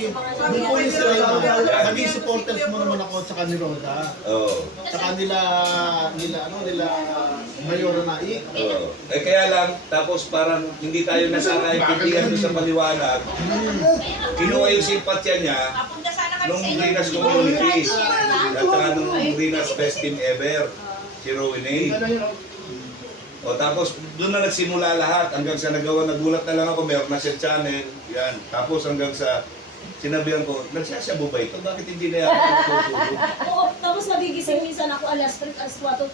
doon po yung sila yung naging supporters mo naman ako tsaka ni Roda. Oo. Tsaka nila Mayor Naik. Oo. Eh kaya lang, tapos parang hindi tayo nakakaintindihan doon sa paliwanag. Kinuha yung simpatya niya nung Rinas Community at saka nung Rinas Best Team Ever, si Rowan. O tapos doon na nagsimula lahat hanggang sa nagulat na lang ako, meron na siya channel, yan. Tapos hanggang sa sinabihan ko, nagsasabo ba ito? Bakit hindi na yan natutulog? Oo, tapos nagigising minsan ako alas 3, alas 4.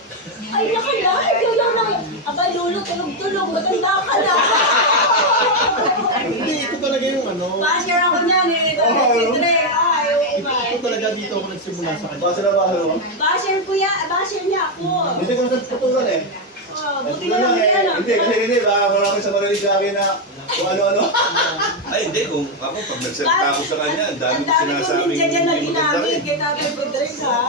Ay, ikaw lang. Aba, Lolo, tulog-tulog, maganda ka na. Hindi, ito talaga yung Basher ako niyan eh. ito talaga dito ako nagsimula sa kanya. Basta na ba ano? Basher kuya, basher niya ako. Hindi ko sa putulan eh. Buti Putulan nga lang eh. lang. Hindi. Baka marami sa marinig sa akin na kung ano-ano. Ay hindi, kung ako pag nagsalita ako sa kanya, ang dami Ang ko dami kong sinasabing ninja dyan na hindi maganda ginamit. rin. Kaya tatay ko drink ha.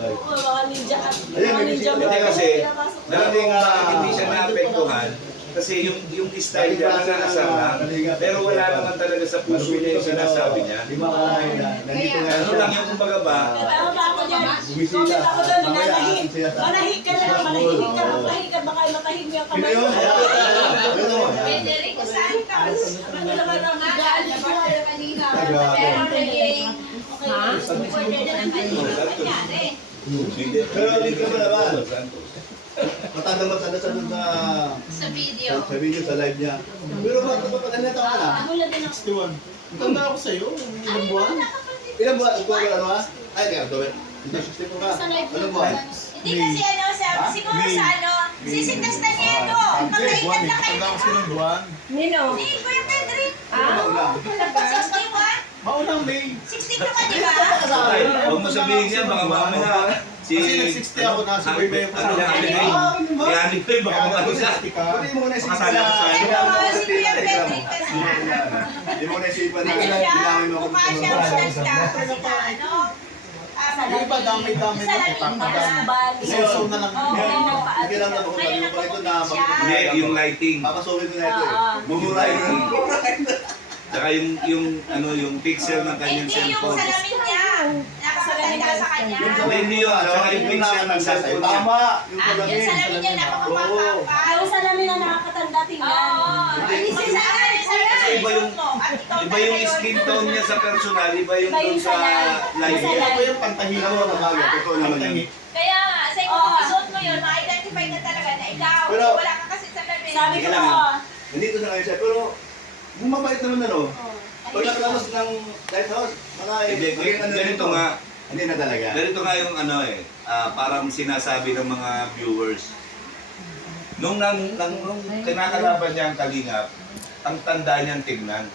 Oo, mga ninja. Ayun, Mga may ninja. bisita Hindi kasi, Pinapasok ko. dati nga hindi siya naapektuhan kasi yung style niya nakasar lang. Pero wala naman talaga sa puso niya yung sinasabi niya. Di ba kakain na? Nandito nga Ano lang yung kumbaga ba, Tama ba ako dyan? Comment ako doon, nanahik. Manahik ka na lang, manahimik ka. Manahik ka, baka matahim yung Sino kamay yun? mo. Pwede rin kung saan ka. Ano naman ang Naalala ko tayo kanina. Grabe. Pero naging Ha? supported na ng kanina. Kanyari. Pero dito ka naman. Matanda sa doon Sa video. sa video, sa live niya. Pero bakit na taon ka na? Ako lang din ako. 61. Tanda ako sa'yo, ilang buwan. Ilan buwan? Ito ka ano ha? Ay, kaya gawin. Hindi, 64 ka. Sa live Anong ko. buwan? Hindi kasi siguro sa sisitas na niya ito. Pagkaitan na kayo. Tanda ako silang buwan. Nino? Si Kuya Pedrin. Ano na? 61? Maunang May. 62 ka, di ba? ay, huwag mo sabihin yan, baka mamaya Kasi nag-60 ako, nasa birthday ko. Ano yan, kaya ano yun, baka makatusa. Pwede mo na isipan Makasali ako sa Ito, inyo. si Kuya Pedrin kasi. Hindi mo na isipan na Ano siya? ginamit mo ako. Mukha siyang sasta kasi na ano. Yung iba, dami-dami na kita. Isenso na lang. Hindi lang na makuha yung ito na Hindi, yung lighting. papasukin ko na ito eh. Mumuray. Saka yung pixel ng kanyang Hindi yung cellphone. salamin niya. Nakakatanda sa kanya. Hindi yun, saka yung pixel ng cellphone niya. Tama. Yung Yung salamin. salamin niya nakakapapapal. Yung salamin na nakakatanda tingnan. Oo. Hindi siya sa akin. Kasi iba yung skin tone niya sa personal, iba yung Iba dun yung sa live sa niya. Ako yung pantahin Alam mo ako. mga totoo naman yan. Kaya nga, sa kung isuot mo yun, ma-identify na talaga na ikaw. Pero- Wala ka kasi sa lamin. Sabi ko, Nandito na kayo siya. Pero, bumabait naman ano. Pag nakalabas ng lighthouse, Hindi, ganito nga, Hindi na talaga. ganito nga yung parang sinasabi ng mga viewers. Nung kinakalaban niya ang Kalingap, ang tanda niyang tignan.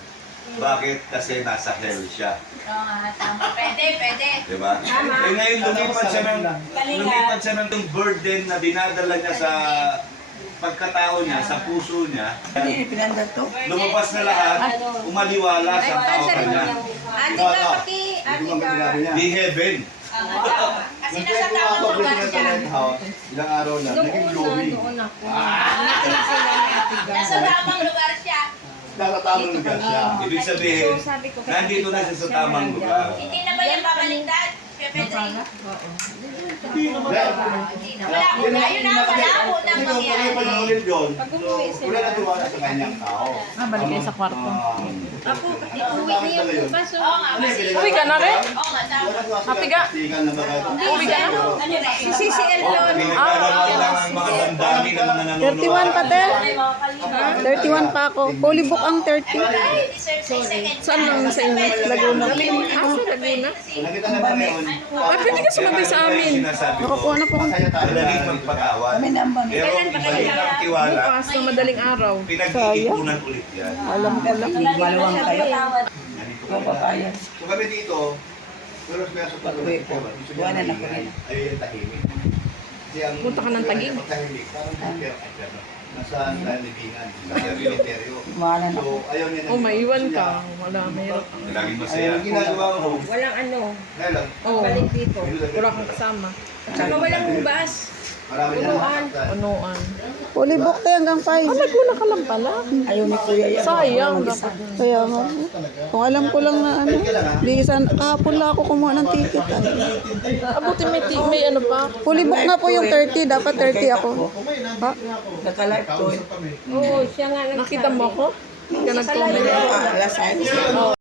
Bakit? Kasi nasa hell siya. Oo nga, tama. Pwede. Diba? Eh ngayon lumipat siya ng burden na dinadala niya sa pagkatao niya, sa puso niya. Lumabas na lahat, umaliwala sa tao kanya. Ate ka, pati. Ito ang sinabi niya. Di heaven. Kasi Nung nasa kaya tamang pumapag lugar na sa siya. lighthouse, ilang araw na, naging glowing. Nasa tamang lugar siya. Nakatamang lugar siya. Ibig sabihin, nandito na siya sa tamang lugar. Hindi na ba yan babaliktad? Kuya Pedring? Hindi naman ako. Hindi na. Wala ko na. Yun na, wala ko na Hindi ko mangyari. pa ulit yun. So, wala na tiwala sa kanyang tao. balik kayo sa kwarto. Apo, Uwi niya bukas. Oo nga, kasi. Uwi ka na rin? Oo nga, tama. Happy ka? Uwi ka na? Si CCL doon. Pinagkakaroon lang ang mga bandami ng mga nanonood. 31 pa, te? ay mga kalina. 31 pa ako. Fully book ang 30. Ay, deserve sa second Saan lang sa inyo? Laguna. Ah, sa Laguna? Nakita na namin yun. Ay, pwede ka sumabay sa amin. Nakakuha na po. Masaya tayo na. Talagang magpatawad. Pero iba rin ang tiwala. Bukas na madaling araw. Pinag-iipunan ulit yan. Alam ko lang. Malawang kayo. So kami dito, pero may asok pa rin. Buwan na ko rin. Ay, tahimik. Kasi ang Punta ka ng Taguig? Tahimik. Parang nasa libingan, sa militeryo. So, ayaw niya na. Oh, maiwan ka. Wala, mayroon. Laging Ay, masaya. ang ginagawa ko, Walang ano. dahil lang, Oh, wala kang kasama. Tsaka walang bus. Marami na nakakita. Anuan. Fully booked tayo hanggang 5. Nagmuna ka lang pala. Ayaw ni Kuya yan. Sayang. Kaya nga. Kung alam ko lang na ano. Di kahapon lang ako kumuha ng ticket. Abuti may ano pa. Fully booked nga po yung 30. Dapat 30 ako. Ha? Naka-live to. Oo, siya nga Nakita mo ko? Hindi ka nag-comment. Alas 6.